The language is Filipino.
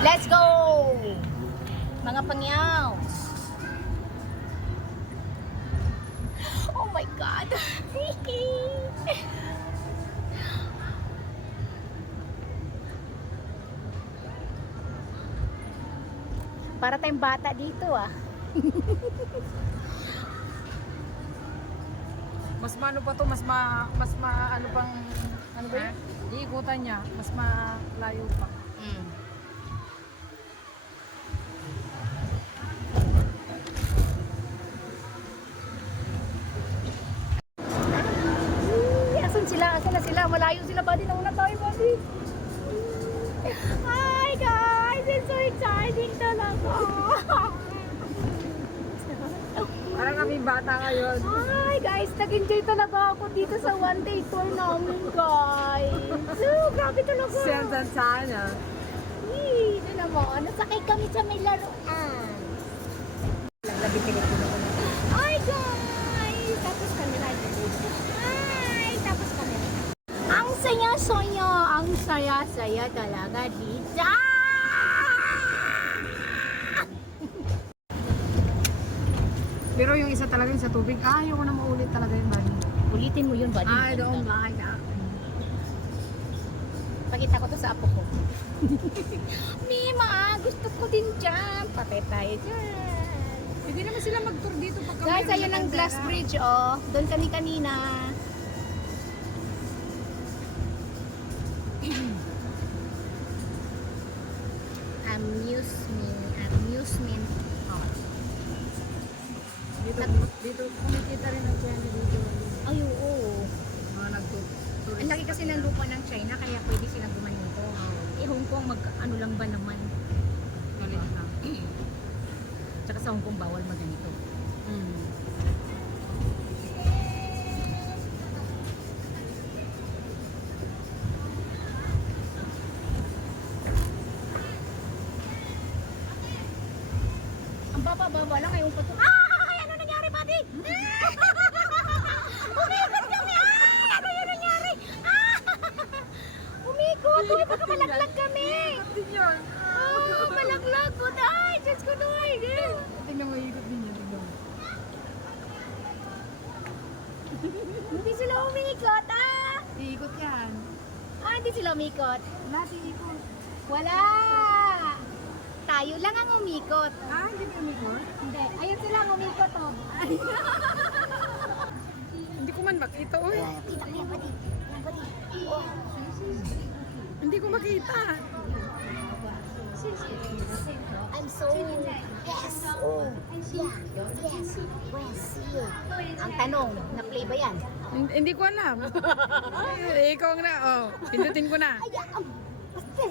Let's go! Mga pangyaw. Oh my God. Para tayong bata dito ah. Mas maano pa to, mas ano pang, ano ba yun? Iikutan niya, mas malayo pa. Mm. Asan sila? Asan na sila? Malayo sila, buddy. Nauna tayo, buddy. Hi guys! It's so exciting talaga. Parang kami bata ngayon. Hi guys! Nag-enjoy talaga ako dito sa one day tour namin, guys. Oh, grabe talaga. Sensan sana. Ito naman, nasakay kami sa may laruan. Hi guys! Tapos kami Hi! Tapos kami ang saya-saya! Ang saya-saya talaga dito! Pero yung isa talaga yung sa tubig, ayoko na maulit talaga yun, buddy. Ulitin mo yun, buddy. I don't like that. Pakita ko to sa apo ko. Mima, gusto ko din dyan. Patay tayo dyan. Hindi naman sila mag-tour dito pag kami. Guys, ayun ang glass bridge, oh. Doon kami kanina. Amusement park. Dito kumikita rin ang China dito. Ay, oo. Mga nag-tour. Ang laki kasi ng lupa ng China, kaya pwede silang gumanito. Eh, Hong Kong, ano lang ba naman? Galit na. Tsaka sa Hong Kong, bawal maganito. Ang baba-baba lang, ayaw pa ito. Ay! Ano nangyari, buddy? Umikot kami! Ay! Ano yun nangyari? Umikot! Uy, baka malaglag kami! Din yun. Malaglag po! Ay! Diyos ko doy! Tingnan mo, ikot din yun. Tingnan mo. Hindi sila umikot, Iikot yan. Hindi sila umikot. Lahat iikot. Wala! Tayo lang ang umikot. Hindi mo umikot? Hindi. Ayun sila ang umikot, oh. Hindi ko man makita, uy. Kita ko yan, buddy. Yan, buddy. Oh. Hindi ko makita. I'm so... Yes! Oh. Yeah. Yes. Yes. You. Ang tanong, na-play ba yan? Hindi ko alam. Ikaw na, oh. Pindutin ko na. Ay, Basta.